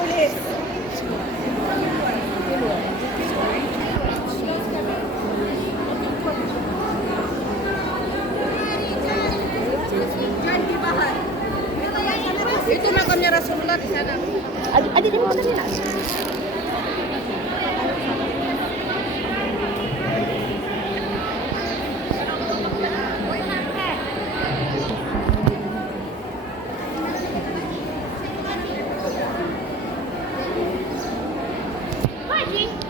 Polis. Janji Bahar. Itu makamnya Rasulullah di sana. Ada di mana dia? Pode.